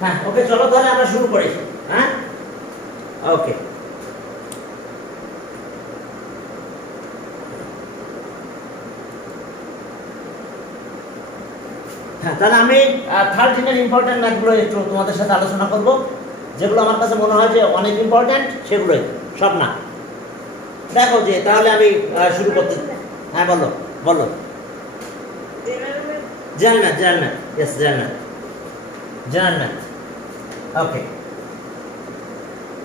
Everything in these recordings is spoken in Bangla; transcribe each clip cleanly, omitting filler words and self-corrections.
হ্যাঁ ওকে, চলো তাহলে আমরা শুরু করি। হ্যাঁ ওকে, হ্যাঁ তাহলে আমি থার্ড দিনের ইম্পর্টেন্ট ম্যাথগুলো একটু তোমাদের সাথে আলোচনা করব, যেগুলো আমার কাছে মনে হয় যে অনেক ইম্পর্টেন্ট, সেগুলোই, সব না। দেখো যে তাহলে আমি শুরু করতে, হ্যাঁ বলো বলো। General math, general math, yes general math, general math. Okay,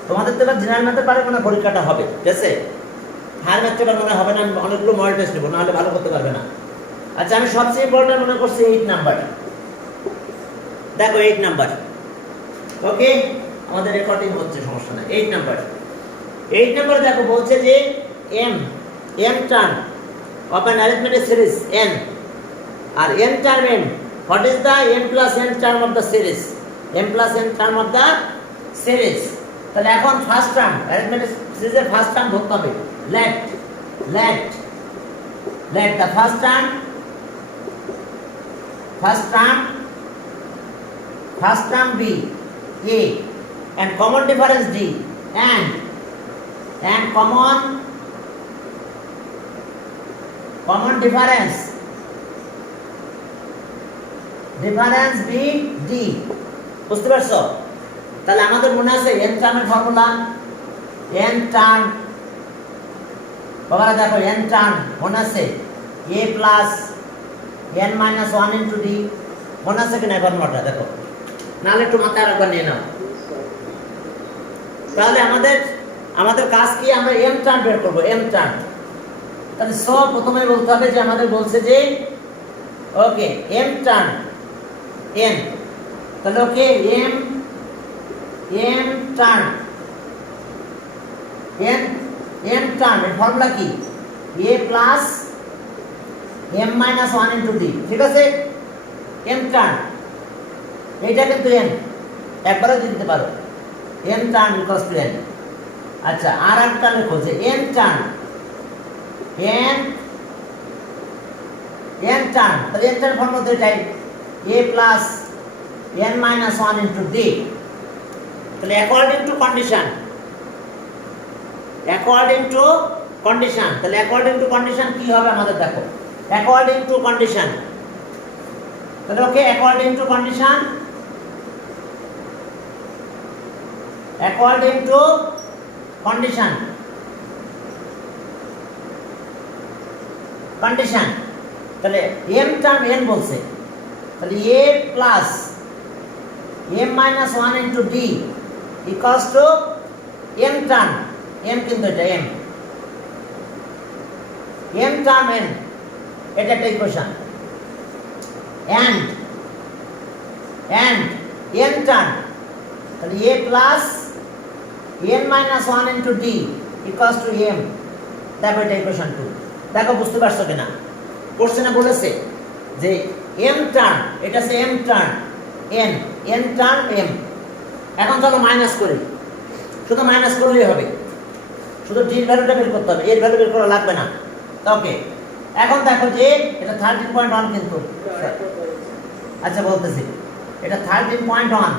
তোমাদের তো এবার জেনারেল ম্যাথের পারে কোনো পরীক্ষাটা হবে, ঠিক আছে? হায়ার ম্যাথটা এবার মনে হবে না, আমি অনেকগুলো মডেল টেস্ট নেবো, নাহলে ভালো করতে পারবে না। আচ্ছা, আমি সবচেয়ে ইম্পর্টেন্ট মনে করছি 8 নাম্বার। দেখো 8 নাম্বার, ওকে আমাদের রেকর্ডিং হচ্ছে, সমস্যা নাই। 8 নাম্বার, 8 নাম্বার দেখো বলছে যে m term of an arithmetic series n, আর n term m, what is the m plus n term of the series, m plus n term of the series. তাহলে এখন ফার্স্ট টার্ম, অ্যারিথমেটিক সিরিজের ফার্স্ট টার্ম ধরতে হবে। let the first term be a and common difference d, and common difference be d। বুঝতে পারছো? তাহলে আমাদের মনে আছে n টার্মের ফর্মুলা, n টার্ম, বাবারা দেখো n টার্ম মনে আছে, a plus n minus 1 into d, মনে আছে কিনা ফর্মুলাটা? দেখো, নাহলে একটু মাথায় রাখবা, নিয়ে নাও। তাহলে আমাদের কাজ কি, আমরা m টার্ম বের করবো, m টার্ম। তাহলে সব প্রথমে বলতে হবে যে আমাদের বলছে যে ওকে m টার্ম n, তাহলে ওকে m টার্ম m টার্ম এর ফর্মুলা কি, a plus m minus 1 into d, ঠিক আছে? m টার্ম এইটা কিন্তু n একবারে দিতে পারো, m term equals to n। আচ্ছা, আর একটা লেখো যে n টার্ম, n টার্ম, তাহলে n টার্ম ফর্মুলা তো এটাই, a plus n minus 1 into d। তাহলে অ্যাকর্ডিং টু কন্ডিশন, তাহলে অ্যাকর্ডিং টু কন্ডিশন কি হবে আমাদের? দেখো অ্যাকর্ডিং টু কন্ডিশন, তাহলে ওকে অ্যাকর্ডিং টু কন্ডিশন, তাহলে m টার্ম n বলছে, তাহলে a plus m minus 1 into d equals to m term, m কিন্তু এটা m টার্ম n, এটা একটা ইকুয়েশন, and n টার্ম, তাহলে a plus n minus 1 into d equals to m, দেখো এটা ইকুয়েশন 2। দেখো বুঝতে পারছো কিনা? কোশ্চেনে বলেছে যে m টার্ম, এটা হচ্ছে m term n term m। এখন চলো মাইনাস করি, শুধু মাইনাস করলেই হবে, শুধু d এর ভ্যালুটা বের করতে হবে, এর ভ্যালু বের করা লাগবে না। ওকে, এখন দেখো যে এটা 13.1 কিন্তু, আচ্ছা বলতেছি এটা 13.1,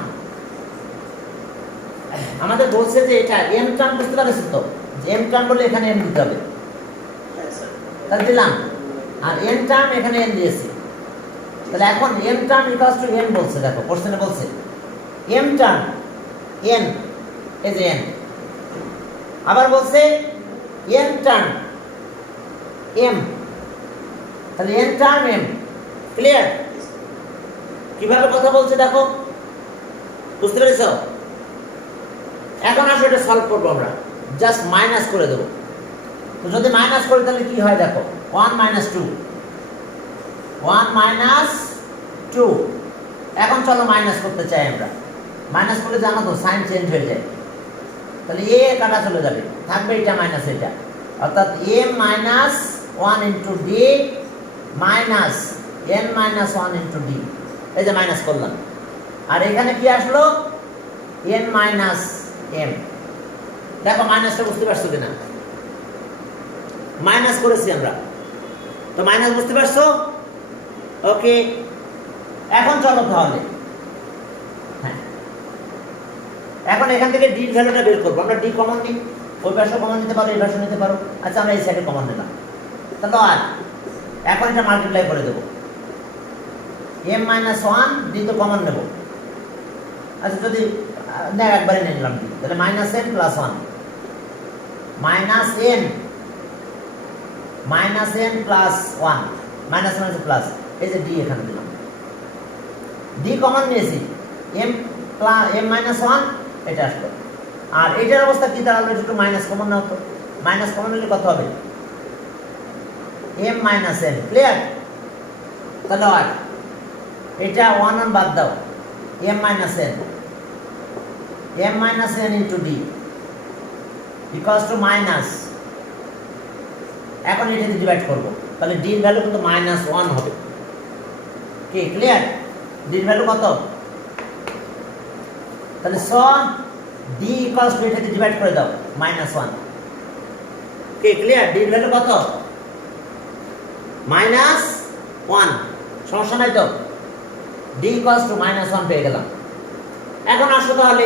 আমাদের বলছে যে এটা m টার্ম, বুঝতে পারছো তো? যে m টার্ম বলে এখানে m দিতে হবে, তাহলে দিলাম, আর n টার্ম এখানে n দিয়েছি। তাহলে এখন m term equals to n বলছে, দেখো কোশ্চেনে বলছে m টার্ম n, এই যে n, আবার বলছে n টার্ম m, তাহলে n টার্ম m। ক্লিয়ার? কিভাবে কথা বলছে দেখো, বুঝতে পেরেছো? এখন আসলে এটা সলভ করবো আমরা, জাস্ট মাইনাস করে দেবো। তো যদি মাইনাস করি তাহলে কি হয় দেখো, 1 মাইনাস 2। এখন চলো মাইনাস করতে চাই আমরা, মাইনাস করলে জানো তো সাইন চেঞ্জ হয়ে যায়, তাহলে a কাটা চলে যাবে, থাকবে এটা মাইনাস এটা, অর্থাৎ a minus 1 into d minus n minus 1 into d, এই যে মাইনাস করলাম, আর এখানে কি আসলো, n মাইনাস m। দেখো মাইনাসটা বুঝতে পারছো কিনা? মাইনাস করেছি আমরা, তো মাইনাস বুঝতে পারছো? ওকে, এখন চলো তাহলে, হ্যাঁ এখন এখান থেকে ডি ভ্যালুটা বের করবো। আমরা ডি কমন নিই, ওই পাশে কমন নিতে পারো, এই পাশে নিতে পারো। আচ্ছা আমরা এই সাইডে কমন নিলাম, তাহলে আর এখন এটা মাল্টিপ্লাই করে দেবো। এম মাইনাস ওয়ান ডি তো কমন নেব। আচ্ছা যদি না একবারে নিয়ে নিলাম ডি, তাহলে minus N plus one, minus N plus one, minus one plus, এই যে ডি এখানে দিলাম, ডি কমন নিয়েছি, এম মাইনাস ওয়ান এটা আসলো। আর এটার অবস্থা কি দাঁড়ালো, একটু মাইনাস কমন না হতো, মাইনাস কমন নিলে কত হবে, এম মাইনাস এন, ক্লিয়ার? তাহলে আর এটা ওয়ান ওয়ান বাদ দাও, M minus N into D equals to minus, এখন এটা দিয়ে ডিভাইড করবো, তাহলে ডির ভ্যালু কিন্তু মাইনাস ওয়ান হবে। কি ক্লিয়ার? ডির ভ্যালু কত, তাহলে স ডি ইকুয়ালস টু এটাতে ডিভাইড করে দাও মাইনাস ওয়ান। কি ক্লিয়ার? ডির ভ্যালু কত, মাইনাস ওয়ান, সমস্যা নাই তো? D equals to minus one পেয়ে গেলাম। এখন আসো তাহলে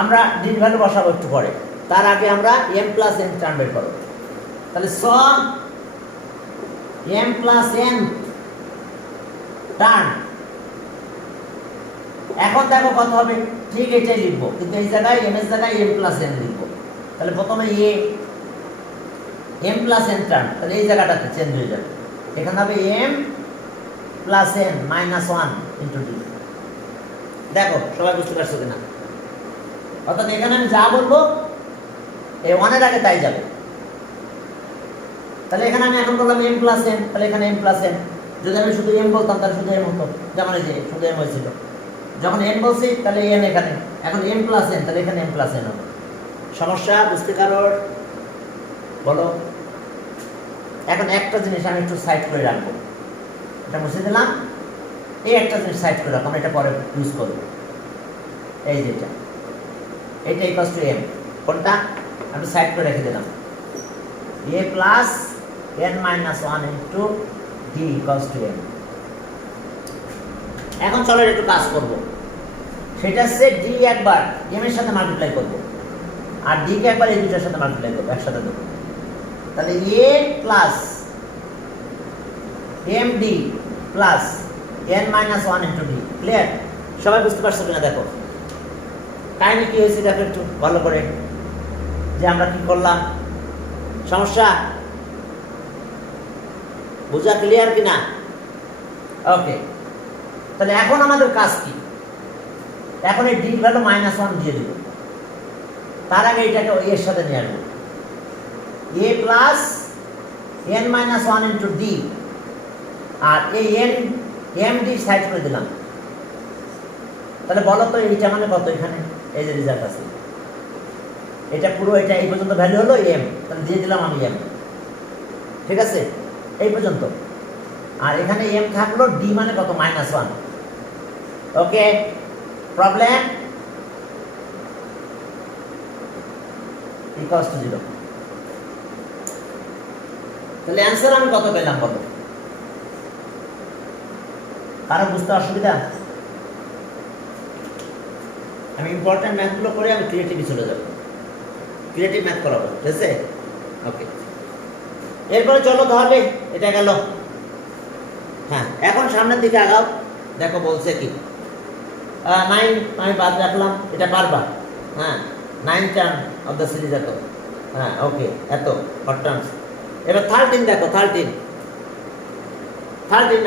আমরা ডির ভ্যালু বসাবো একটু পরে, তার আগে আমরা এম প্লাস এন টার্ম বের করবো। তাহলে স এম প্লাস এন টার্ম, এখন দেখো কত হবে, ঠিক এটাই লিখবো, কিন্তু এই জায়গায় এম এর জায়গায় এম প্লাস এন লিখবো। তাহলে প্রথমে এম প্লাস এন টার্ম, তাহলে এই জায়গাটাতে চেঞ্জ হয়ে যাবে, এখানে হবে M plus N minus one into D. দেখো সবাই বুঝতে পারছো কিনা? অর্থাৎ এখানে আমি যা বলবো এই ওয়ানের আগে তাই যাবে। তাহলে এখানে আমি এখন বললাম এম প্লাস এন, তাহলে এখানে এম প্লাস এন, যদি আমি শুধু এম বলতাম তাহলে শুধু এম হতো, যেমন এই যে শুধু এম হয়েছিল। যখন এন বলছি তাহলে এন এখানে, এখন এম প্লাস এন, তাহলে এখানে এম প্লাস এন হবে। সমস্যা বুঝতে কারোর বলো? এখন একটা জিনিস আমি একটু সাইড করে রাখবো, এটা মুছে দিলাম, এই একটা জিনিস সাইড করে রাখবো, আমরা এটা পরে ইউজ করবো। এই যেটা এটা ইকুয়ালস টু এম, কোনটা আমি সাইড করে রেখে দিলাম, A plus N minus one into D equals to M. এখন চলো একটু কাজ করব, সেটা হচ্ছে ডি একবার এম এর সাথে মাল্টিপ্লাই করবো, আর ডি কে একবার এই দুটার সাথে মাল্টিপ্লাই করবো, একসাথে দেবো। তাহলে A plus M D plus N minus one into D. Clear? সবাই বুঝতে পারছো কিনা দেখো কাহিনী কি হয়েছে, দেখো একটু ভালো করে যে আমরা কি করলাম। সমস্যা বুঝা ক্লিয়ার কিনা? ওকে, তাহলে এখন আমাদের কাজ কি, এখন এই ডি ভ্যালু মাইনাস ওয়ান দিয়ে দিব, তার আগে এটাকে এর সাথে নিয়ে আসবো, A plus N minus one into D, আর এই এম ডি সাইড করে দিলাম। তাহলে বলো তো এইটা মানে কত, এখানে এই যে রেজাল্ট আছে, এটা পুরো এটা এই পর্যন্ত ভ্যালু হলো এম, তাহলে দিয়ে দিলাম আমি এম, ঠিক আছে এই পর্যন্ত। আর এখানে এম থাকলো, ডি মানে কত, minus one. Okay, problem equals to 0। তাহলে অ্যান্সার আমি কত পেলাম বলো? কারো বুঝতে অসুবিধা? আমি ইম্পর্টেন্ট ম্যাথগুলো করে আমি ক্রিয়েটিভে চলে যাব, ক্রিয়েটিভ ম্যাথ করাবো, ঠিক আছে? ওকে, এরপরে চলো তাহলে এটা গেল। হ্যাঁ, এখন সামনের দিকে আগাও, দেখো বলছে কি, 9 আমি বাদ রাখলাম, এটা পারবা? হ্যাঁ, 9 টার্ম অফ দ্য সিরিজ এত, হ্যাঁ ওকে এত হট টার্মস। এবার 13 দেখো, 13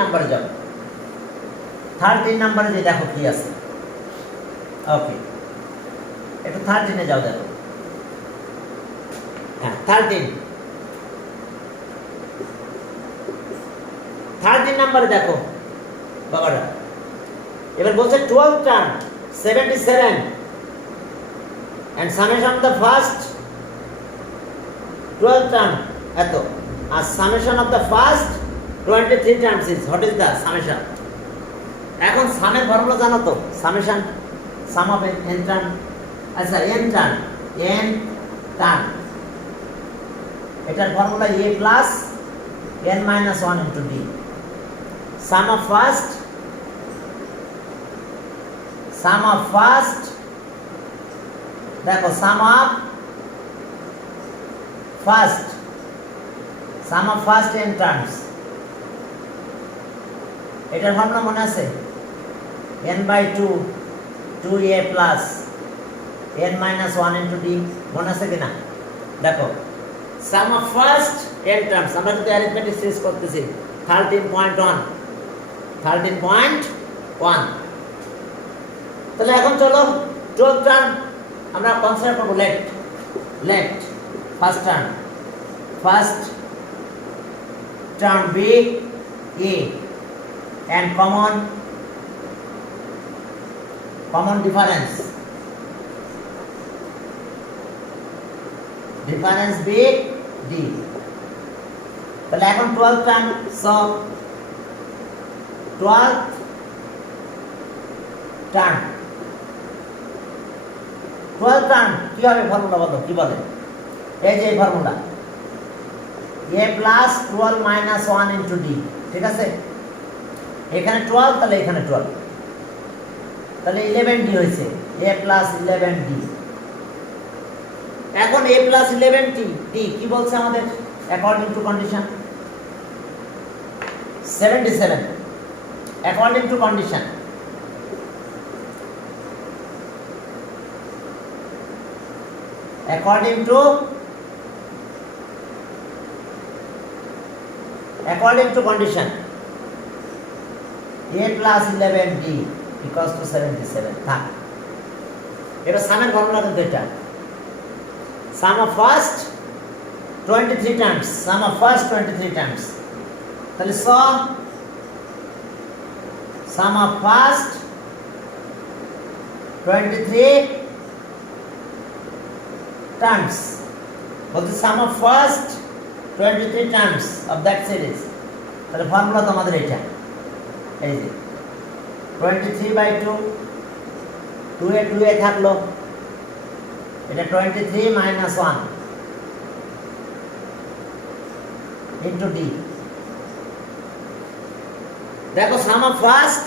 নাম্বারে যাও, 13 নাম্বারে যে দেখো কি আছে। ওকে, একটু 13 যাও, দেখো হ্যাঁ 13 নাম্বারে দেখো বাবারা। এবার বলছে 12 term 77 and summation of the first 12 term এত, আর summation of the first 23 terms is, what is the summation? এখন সামের ফর্মুলা জানো তো, summation some of n term, আচ্ছা n টার্ম এটার formula a plus n minus 1 into d, some of first দেখো sum of first n terms, এটার ফর্মুলা মনে আছে? n/2 2a plus n minus 1 into d, মনে আছে কিনা? দেখো sum of first n terms, আমরা যদি অ্যারিথমেটিক সিরিজ করতেছি 13.1 তাহলে এখন চলো 12 টার্ম আমরা কনসিডার করব। Left first term b a and common difference b d, তাহলে এখন 12 টার্ম, সো 12th টার্ম কি হবে? ফর্মুলা বলো, কি বলে? এই যে formula a plus 12 minus 1 into d, ঠিক আছে? এখানে 12, তাহলে এখানে 12, তাহলে 11d হয়েছে, a প্লাস 11d। এখন a প্লাস 11d কি বলছে আমাদের according to condition? 77 according to condition. According to condition, a plus 11d equals to 77. থাক, এটা সামের ফর্মুলা কিন্তু এটা sum of first 23 times, তাহলে sum of first 23 terms, what is sum of first 23 terms of that series? তাহলে ফর্মুলা তোমাদের এটা, এই যে 23/2 2a থাকলো, এটা 23 minus 1 into d। দেখো sum of first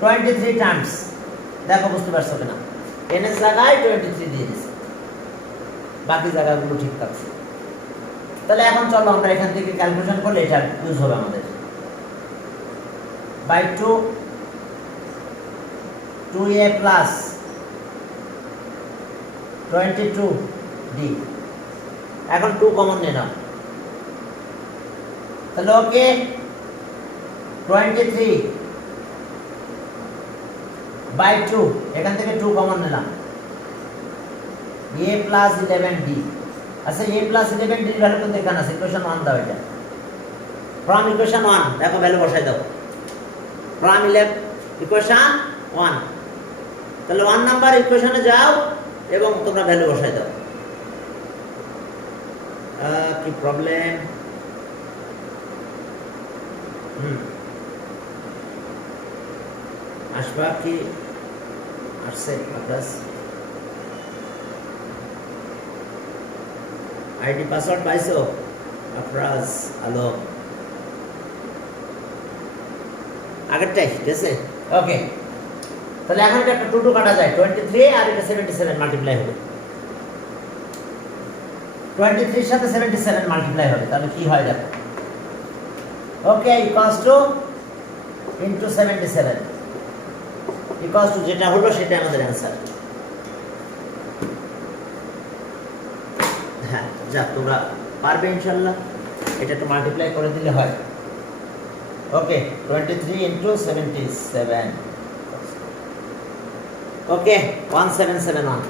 23 terms, দেখো বুঝতে পারছো কিনা? n এর জায়গায় 23 দিয়ে দিছি, বাকি জায়গাগুলো ঠিক থাকছে। তাহলে এখন চলো আমরা এখান থেকে ক্যালকুলেশন করলে এটা ইউজ হবে আমাদের। বাই 2a প্লাস 22d, এখন 2 কমন নিয়ে নাও, তাহলে ওকে 23/2, এখান থেকে 2 কমন নিলাম, a plus 11d। আচ্ছা a plus 11d এর ভ্যালু কিন্তু এখানে আছে, ইকুয়েশন 1 দাও এটা, ফ্রম ইকুয়েশন 1 দেখো ভ্যালু বসাই দাও, ফ্রম ইকুয়েশন 1, তাহলে 1 নাম্বার ইকুয়েশনে যাও এবং তোমরা ভ্যালু বসাই দাও। কি প্রবলেম? আসবা কি আসছে? আপনার আইডি পাসওয়ার্ড পাইছো? আফরাজ আলম, আগেরটাই, ঠিক আছে? ওকে, তাহলে এখন একটা 2 কাটা যায়, 23 আর এটা 77 মাল্টিপ্লাই হবে, 23 এর সাথে 77 মাল্টিপ্লাই হবে, তাহলে কি হয় দেখো। Okay, equals to into 77 equals to যেটা হলো সেটা আমাদের অ্যানসার। হ্যাঁ, যা তোমরা পারবে ইনশাআল্লাহ, এটা একটু মাল্টিপ্লাই করে দিলে হয়। ওকে, 23 ইনটু 77, ওকে 1771,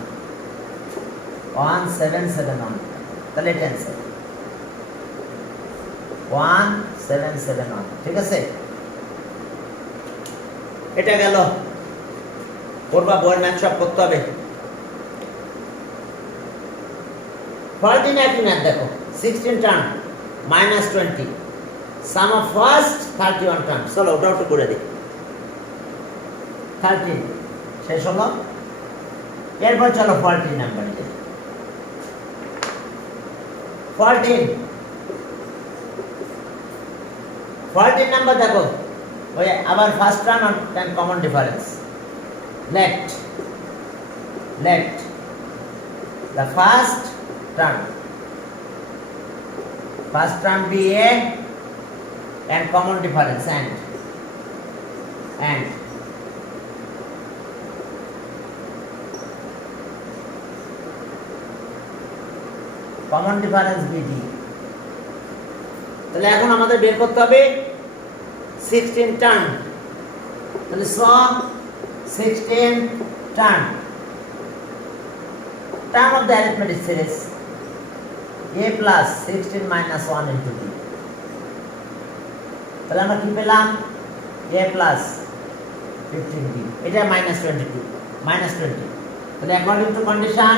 তাহলে এটা অ্যানসার 1771, ঠিক আছে? এটা গেল, করবা বইয়ের ম্যাথ সব করতে হবে। 14 একই ম্যাথ দেখো, 16 term minus 20, some of first 31 term, চলো ওটাও একটু করে দিই। 13 শেষ হলো, এরপর চলো 14 নাম্বার, 14 নাম্বার দেখো, ওই আবার first term and common difference, left the first term be a and common difference and common difference bd তাহলে এখন আমাদের বের করতে হবে 16 টার্ম তাহলে স 16 term of the arithmetic series a plus 16 minus 1 into b তাহলে আমরা কি পেলাম a plus 15b এটা minus 22 minus 20 তাহলে according to condition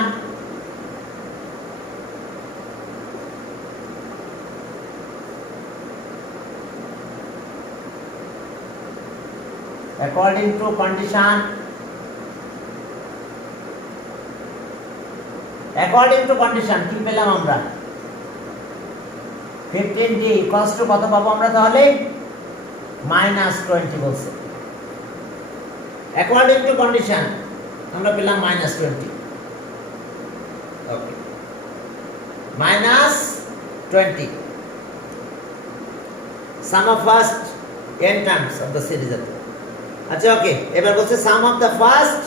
কি পেলাম আমরা 15d ইকুয়ালস টু কত পাবো আমরা তাহলে -20 বলছে অ্যাকর্ডিং টু কন্ডিশন আমরা পেলাম -20 ওকে -20 sum of first n terms of the series আচ্ছা ওকে এবার বলছে sum of the first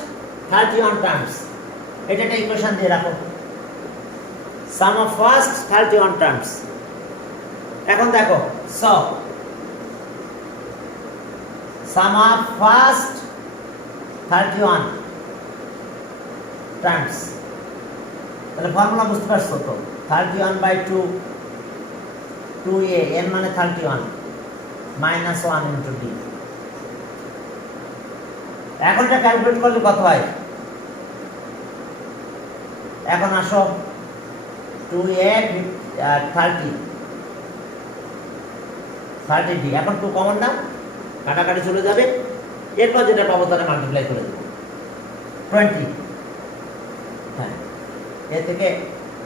31 terms এটা একটা ইকুয়েশন দিয়ে রাখো sum of first 31 terms এখন দেখো sum of first 31 terms তাহলে ফর্মুলা বুঝতে পারছো তো 31/2 2a n মানে 31 -1 into d এখন এটা ক্যালকুলেট করলে কত হয় এখন আসো 2a 30d এখন 2 কমন না কাটাকাটি চলে যাবে এরপর যেটা পাবো তাহলে মাল্টিপ্লাই করে দেব 20 হ্যাঁ এর থেকে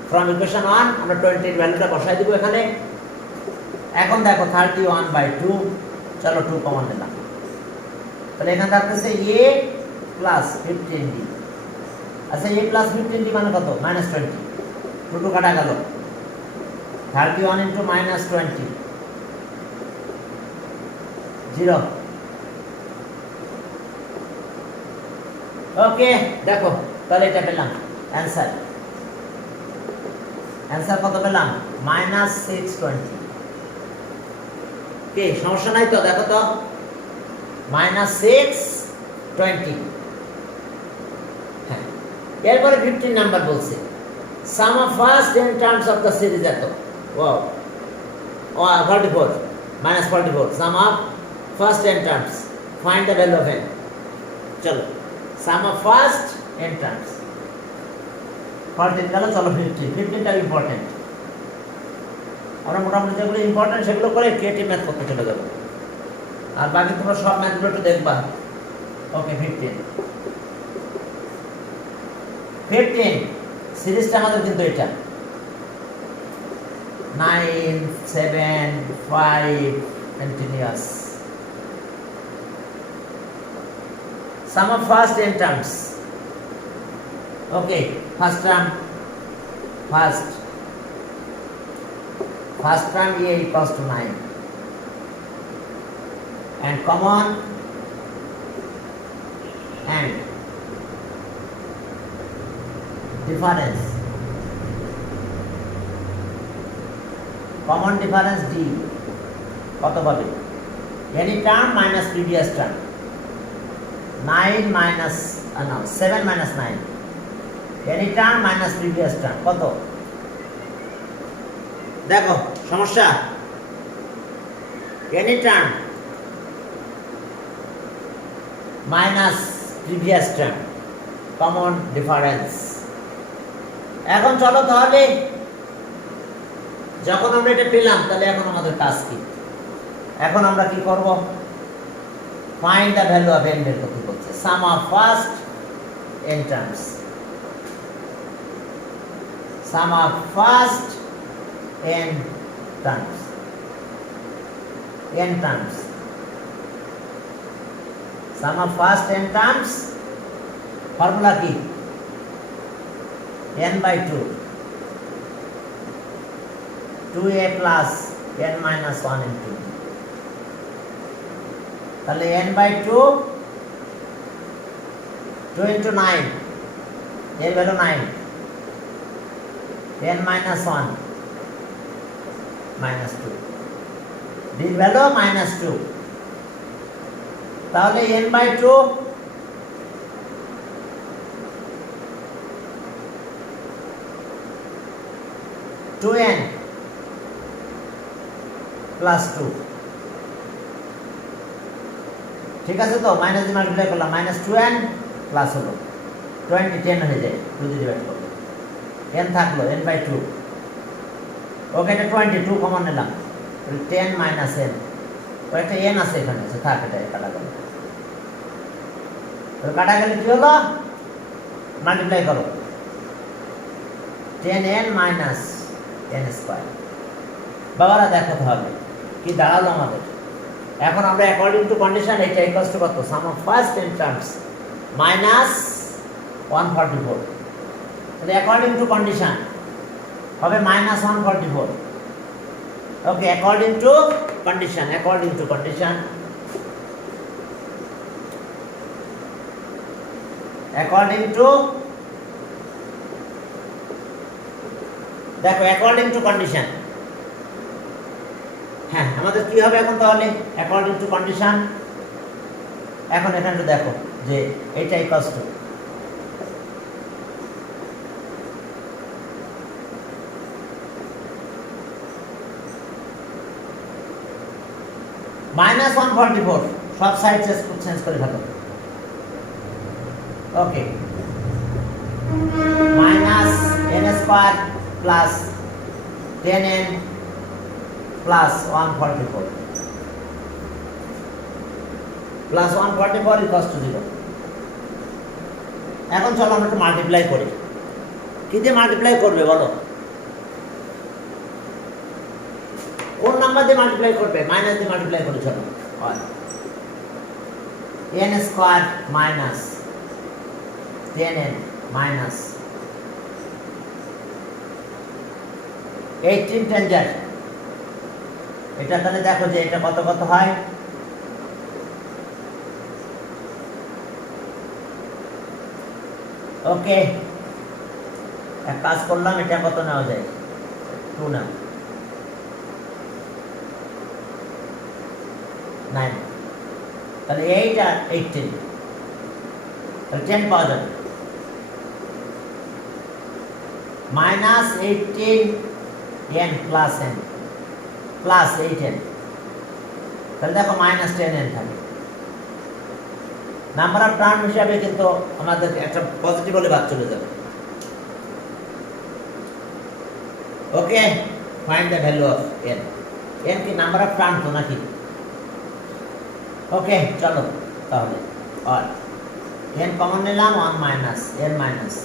ফ্রম ইকুয়েশন 1 আমরা 20 এর ভ্যালুটা বসাই দেব এখানে এখন দেখো 31/2 চলো 2 কমন নিলাম তাহলে এখানে থাকতেছে a প্লাস 15d আচ্ছা a প্লাস 15d মানে কত -20 2 কাটা গেল 31 into -20 0 ওকে দেখো তাহলে এটা পেলাম অ্যানসার কত পেলাম -620 কে সমস্যা নাই তো দেখো তো -620 হ্যাঁ এরপরে 15 নাম্বার বলছে sum of first n terms of the series এত wow 44 -44 sum of first n terms find the value of n চলো sum of first n terms 14 গেল চলো 15 টা ইম্পর্টেন্ট আমরা মোটামুটি যেগুলো ইম্পর্টেন্ট সেগুলো করে ক্রিয়েটিভ ম্যাথ করতে চলে যাবো আর বাকি তোমরা সব ম্যাথগুলো একটু দেখবা ওকে 15 সিরিজটা আমাদের কিন্তু এটা 9 7 5 continuous sum of first n terms okay first term a equals to 9 and common and difference d কত পাবে any term minus previous term 7 minus 9 any term minus previous term কত দেখো সমস্যা any term minus previous term common difference এখন চলো তাহলে যখন আমরা এটা পেলাম তাহলে এখন আমাদের কাজ কি এখন আমরা কি করব find the value of n এর কথা বলছে sum of first n terms sum of first n terms sum of first n terms formula কি n by 2 2a plus n minus 1 into তাহলে n by 2 2 into 9 এর ভ্যালু 9 n minus 1 minus 2 এর ভ্যালু minus 2 তাহলে n by 2 2n plus 2 ঠিক আছে তো মাইনাস দিয়ে মাল্টিপ্লাই করলাম মাইনাস 2n প্লাস হলো 20 10 হয়ে যায় 2 দিয়ে ডিভাইড করলে n থাকলো n by 2 ওকে এটা 22 কমন নিলাম 10 মাইনাস n ও একটা n আছে এখানে আছে থাক এটা কাটা গেল তো কাটা গেলে কি হলো মাল্টিপ্লাই করো 10n মাইনাস n স্কয়ার বাবারা দেখো তাহলে কি দাঁড়ালো আমাদের এখন আমরা অ্যাকর্ডিং টু কন্ডিশন এটা ইকুয়ালস টু কত sum of first n terms minus 144 তাহলে অ্যাকর্ডিং টু কন্ডিশন হবে minus 144 okay according to condition according to দেখো অ্যাকর্ডিং টু কন্ডিশন হ্যাঁ আমাদের কি হবে এখন তাহলে অ্যাকর্ডিং টু কন্ডিশন এখন এখানে দেখো যে এটা ইকুয়ালস টু মাইনাস 144 সব সাইড চেঞ্জ করে ফেলো okay minus n square plus 10n plus 144 plus 144 equals to 0 এখন চলো আমরা একটু মাল্টিপ্লাই করি কি দিয়ে মাল্টিপ্লাই করবে বলো কোন নাম্বার দিয়ে মাল্টিপ্লাই করবে মাইনাস দিয়ে মাল্টিপ্লাই করে চলো n square minus 10n minus 18 টেনজার এটা তাহলে দেখো যে এটা কত কত হয় ওকে এক কাজ করলাম এটা কত নেওয়া যায় 2 না 9 তাহলে 8 আর 18 তাহলে 10 পাওয়া যাবে minus 18n plus n plus 8n তাহলে দেখো মাইনাস 10n থাকে নাম্বার অফ টার্ম হিসাবে কিন্তু আমাদের একটা পজিটিভ বলে বাদ চলে যাবে okay find the value of n n কি নাম্বার অফ টার্ম তো নাকি ওকে চলো তাহলে আর n কমন নিলাম 1 মাইনাস n মাইনাস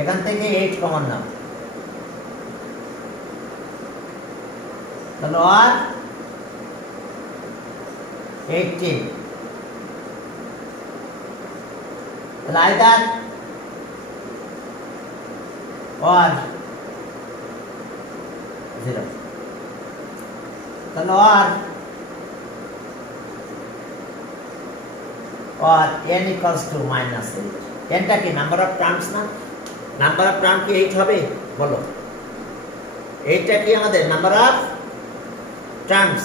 এখান থেকে 8 কমন নাও তাহলে আর 18 তাহলে আইদার or 0 তাহলে or n equals to minus 8 n টা কি নাম্বার অফ টার্মস না নাম্বার অফ টার্ম কি 8 হবে বলো এইটা কি আমাদের নাম্বার অফ টার্মস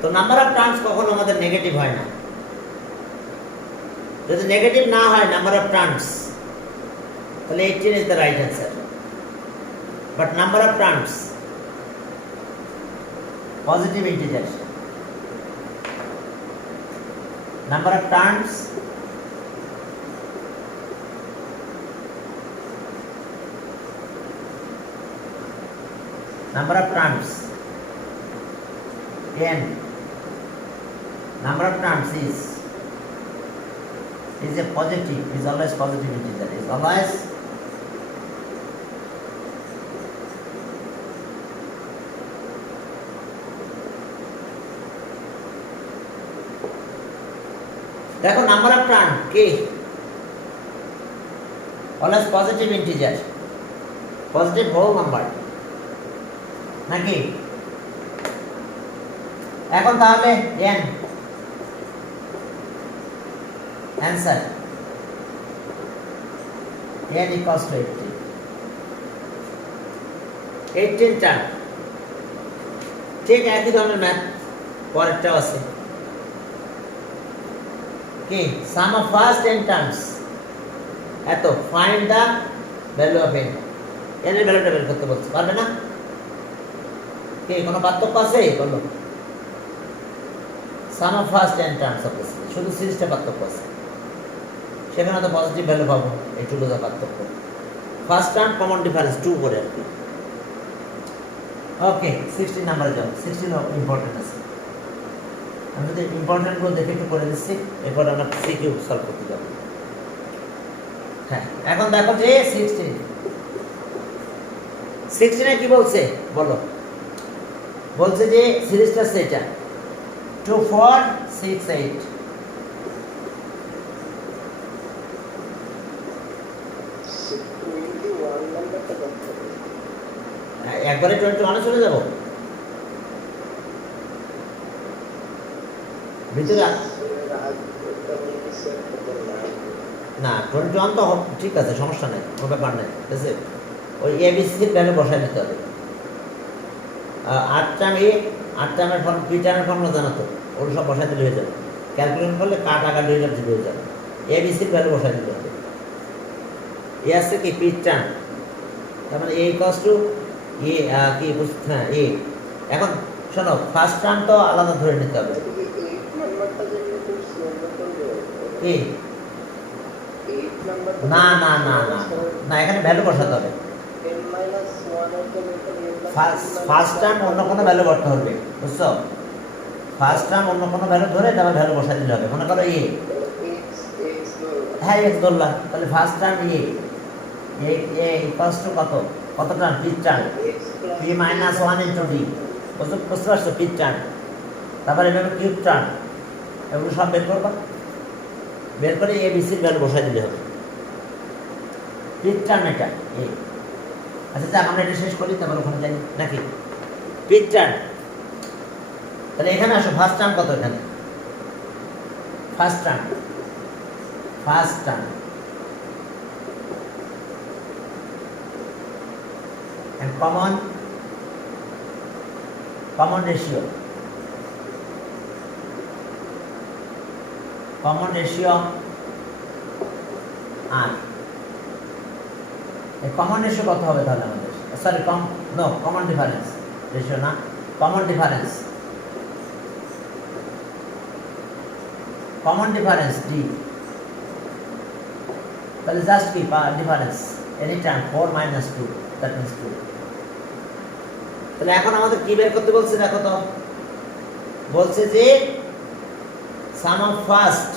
তো নাম্বার অফ টার্মস কখনো আমাদের নেগেটিভ হয় না যদি নেগেটিভ না হয় নাম্বার অফ টার্মস তাহলে 18 is the right answer but number of terms positive integer number of terms n number of terms is a positive is always positive integer is always দেখো নাম্বার অফ টার্ম কি always positive integer, positive whole number নাকি? এখন তাহলে n answer n equals to 18 term. ঠিক একই ধরনের ম্যাথ পরেরটাও আছে কি, sum of first n terms এত, find the value of n, n এর ভ্যালুটা বের করতে বলছে, পারবে না কি? কোনো পার্থক্য আছে? বলো, sum of first n terms of this, শুধু সিরিজটা পার্থক্য আছে, সেখানে তো পজিটিভ ভ্যালু পাবো, এইটুকু যা পার্থক্য। ফার্স্ট টার্ম কমন ডিফারেন্স 2 করে আর কি। ওকে 16 নাম্বারে যাও, 16 ইম্পর্টেন্ট আছে, আমি যদি ইম্পর্টেন্ট গুলো দেখে একটু করে দিচ্ছি, এরপর আমরা সিকিউ সলভ করতে যাবো। হ্যাঁ এখন দেখো যে 16 কি বলছে বলো, বলছে যে সিরিজটা সেটা 2 4 6 8, একবারে 21 চলে যাব ভিতরে না, 21 তো ঠিক আছে, সমস্যা নেই, কোনো ব্যাপার নেই, ঠিক আছে। ওই এবিসির ভ্যালু বসাই নিতে হবে। 8 টার্ম এ, 8 টার্মের ফর্ম, পি টার্মের ফর্মুলা জানো তো, ওগুলো সব বসাই দিলে হয়ে যাবে, ক্যালকুলেশন করলে কাট আকার ডেরিভেটিভ হয়ে যাবে, এবিসির ভ্যালু বসাই দিতে হবে। এ আছে কি পি টার্ম, তার মানে এ ইকুয়ালস টু এ কি হ্যাঁ এ। এখন শোনো, ফার্স্ট টার্ম তো আলাদা ধরে নিতে হবে, এ না না না না না, এখানে ভ্যালু বসাতে হবে, ফার্স্ট টার্ম অন্য কোনো ভ্যালু করতে হবে, বুঝছো? ফার্স্ট টার্ম অন্য কোনো ভ্যালু ধরে তারপর ভ্যালু বসাই দিতে হবে। মনে করো এ, হ্যাঁ এক্স ধরলাম, তাহলে first term A equals to কত, কত term? P term, P minus 1 into D, বুঝতে পারছো? পি টার্ম, তারপরে এভাবে কিউব টার্ম, এগুলো সব বের করবা, বের করে এ বিসির ভ্যালু বসাই দিলে হবে। পি টার্ম এটা এ, আচ্ছা যাক আমরা এটা শেষ করি, তারপর ওখানে যাই নাকি? পি টার্ম, তাহলে এখানে আসো, ফার্স্ট টার্ম কত এখানে? First term and common ratio r, এই কমন রেশিও কত হবে তাহলে আমাদের? সরি কমন ডিফারেন্স রেশিও না, কমন ডিফারেন্স ডি, তাহলে জাস্ট কি difference any time 4 minus 2, that means 2। তাহলে এখন আমাদের কি বের করতে বলছে দেখো তো, বলছে যে sum of first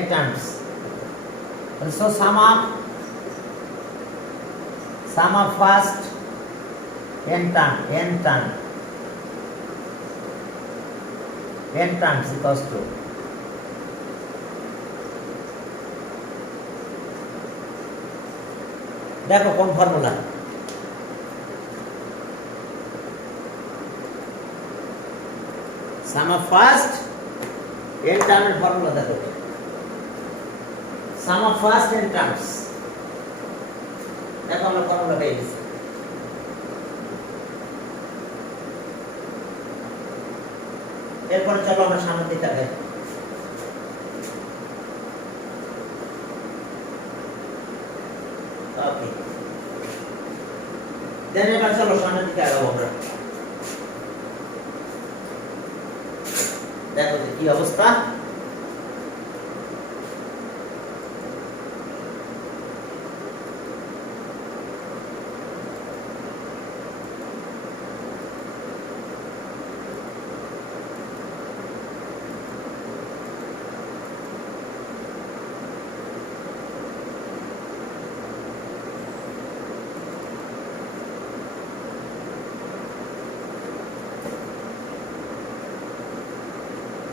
n terms, so sum of first n terms equals to, দেখো কোন formula, sum of first n টার্মের ফর্মুলা দেখো, sum of first n terms, দেখো আমরা ফর্মুলা পেয়ে গেছি। এরপরে চলো আমরা সামনের দিকে আগাই। ওকে দেন এবার চলো সামনের দিকে আগাবো আমরা। দেখো কি অবস্থা,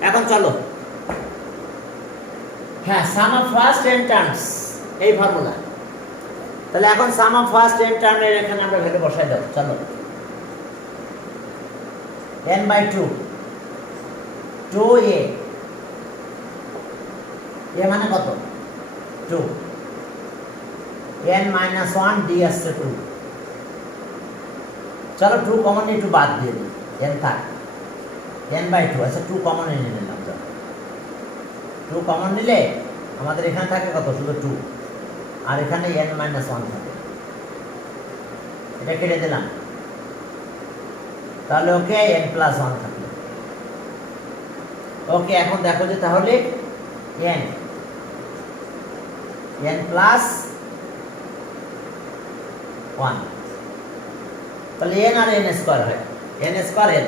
এখন চলো, হ্যাঁ সাম অফ ফার্স্ট n টার্মস এই ফর্মুলা, তাহলে এখন সাম অফ ফার্স্ট n টার্মের এখানে আমরা ভ্যালু বসাই দাও, চলো n/2 2a এ মানে কত 2 n-1 d আসছে 2, চলো 2 কমন নিয়ে 2 বাদ দিয়ে দিই, n থাক n/2, আচ্ছা 2 কমন নিয়ে নিলাম, চলো 2 কমন নিলে আমাদের এখানে থাকে কত শুধু 2, আর এখানে n-1 থাকে, এটা কেটে দিলাম, তাহলে ওকে n+1 থাকলো। ওকে, এখন দেখো যে তাহলে n+1, তাহলে n আর n স্কয়ার হয়, n স্কয়ার n,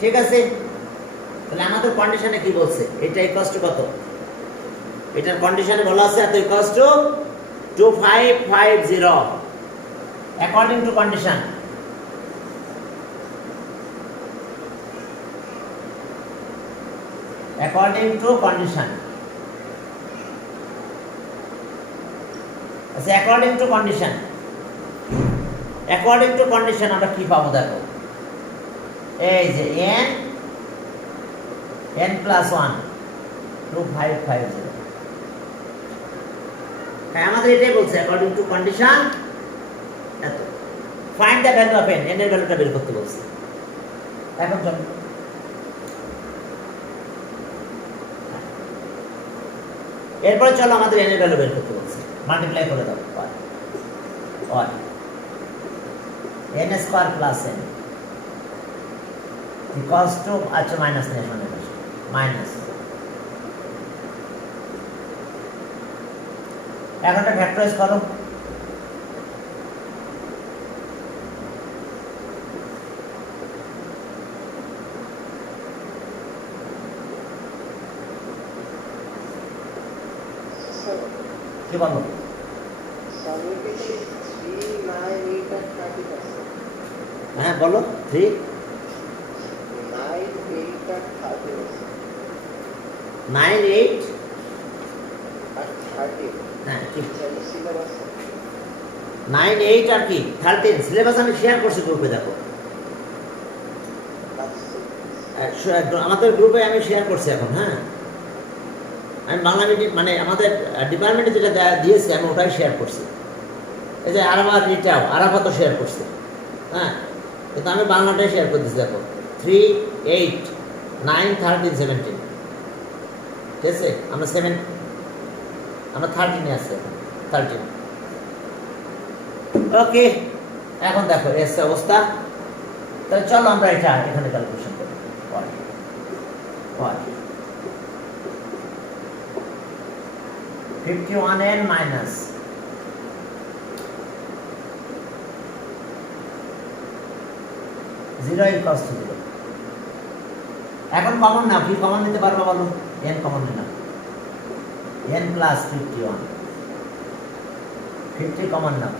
ঠিক আছে। তাহলে আমাদের কন্ডিশনে কি বলছে, এটা ইকুয়াল টু কত, এটার কন্ডিশনে বলা আছে এত equal to 2550 according to condition. according to condition, আচ্ছা according to condition, according to condition আমরা কি পাবো দেখো, এই যে n+1 2550, হ্যাঁ আমাদের এটাই বলছে according to condition এত, find the value of n, n এর ভ্যালুটা বের করতে বলছে। এখন চলো এরপরে চলো আমাদের n এর ভ্যালু বের করতে বলছে, মাল্টিপ্লাই করে দাও, 1 n square plus n equals to, আচ্ছা মাইনাস নেই, মাইনাস, এখন একটা ফ্যাক্টরাইজ করো, কি বলো, হ্যাঁ বলো, 3 9 8 হ্যাঁ ঠিক, 9 8 আর কি 13, সিলেবাস আমি শেয়ার করছি গ্রুপে, দেখো আমাদের গ্রুপে আমি শেয়ার করছি এখন, হ্যাঁ আমি বাংলা মিডিয়াম মানে আমাদের ডিপার্টমেন্টে যেটা দিয়েছি আমি ওটাই শেয়ার করছি, এই যে আরাফাত রিটাও আরাফাতও শেয়ার করছে, হ্যাঁ কিন্তু আমি বাংলাটাই শেয়ার করে দিচ্ছি, দেখো 3 8 9 13 17, ঠিক আছে, আমরা 13 এ আছে, 13, ওকে। এখন দেখো এসে অবস্থা, তাহলে চলো আমরা এটা এখানে ক্যালকুলেশন করি, 51n মাইনাস 0 ইকুয়ালস টু 0, এখন কমন না, কি কমন নিতে পারবো বলো, n কমন নিলাম, n+51, 50 কমন নাও,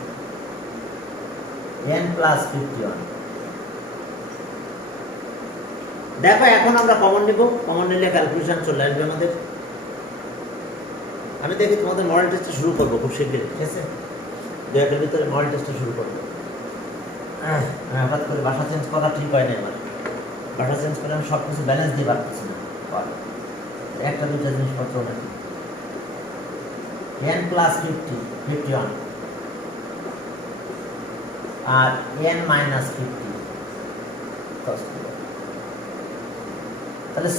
n+51, দেখো এখন আমরা কমন নিব, কমন নিলে ক্যালকুলেশন চলে আসবে আমাদের। আমি দেখি তোমাদের মডেল টেস্টটা শুরু করবো খুব শীঘ্রই, ঠিক আছে, 2 একের ভিতরে মডেল টেস্টটা শুরু করবো। হঠাৎ করে বাসা চেঞ্জ করা ঠিক হয় না, আমার বাসা চেঞ্জ করে আমি সব কিছু ব্যালেন্স দিয়ে পারতেছি না, একটা দুটা জিনিসপত্র নাকি, n+50 51 আর n-50, তাহলে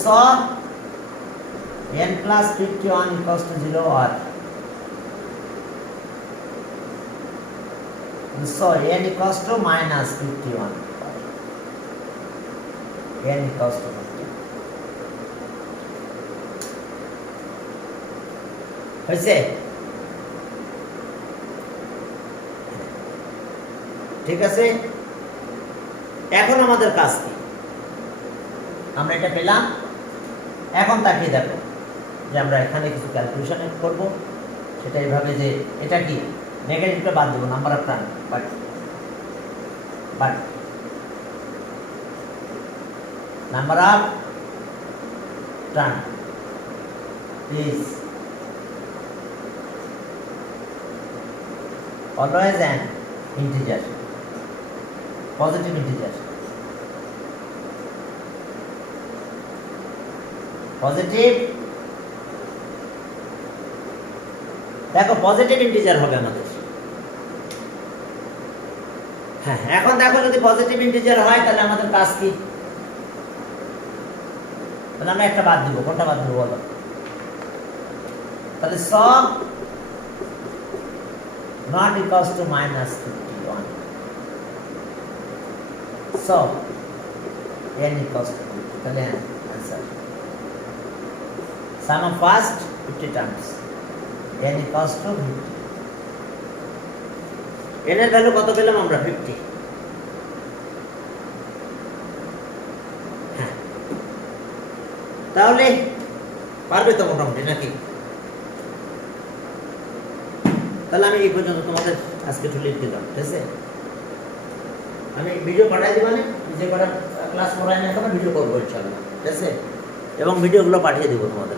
n+51 equals to 0 or so n equals to -51, n equals to 50, হয়েছে, ঠিক আছে। এখন আমাদের কাজ কি, আমরা এটা পেলাম, এখন তাকিয়ে দেখো যে আমরা এখানে কিছু ক্যালকুলেশন করব, সেটা এইভাবে যে এটা কি নেগেটিভটা বাদ দেবো, number of term, but number of term is always an integer, positive integer, positive, দেখো পজিটিভ ইন্টিজার হবে আমাদের। হ্যাঁ, এখন দেখো যদি পজিটিভ ইন্টিজার হয় তাহলে আমাদের কাজ কি? তাহলে আমরা একটা বাদ দিব, কোনটা বাদ দিব বলো? তাহলে সব not equals to minus 51. So n equals to 50. তাহলে answer sum of first 50 terms, n equals to 50. n এর ভ্যালু কত পেলাম আমরা? 50। হ্যাঁ, তাহলে পারবে তো মোটামুটি নাকি? তাহলে আমি এই পর্যন্ত তোমাদের আজকে একটু লিখ দিলাম, ঠিক আছে? আমি ভিডিও পাঠাই দিব, মানে যে কটা ক্লাস করাই না এখন ভিডিও করবো ইনশাআল্লাহ, ঠিক আছে? এবং ভিডিওগুলো পাঠিয়ে দিব তোমাদের।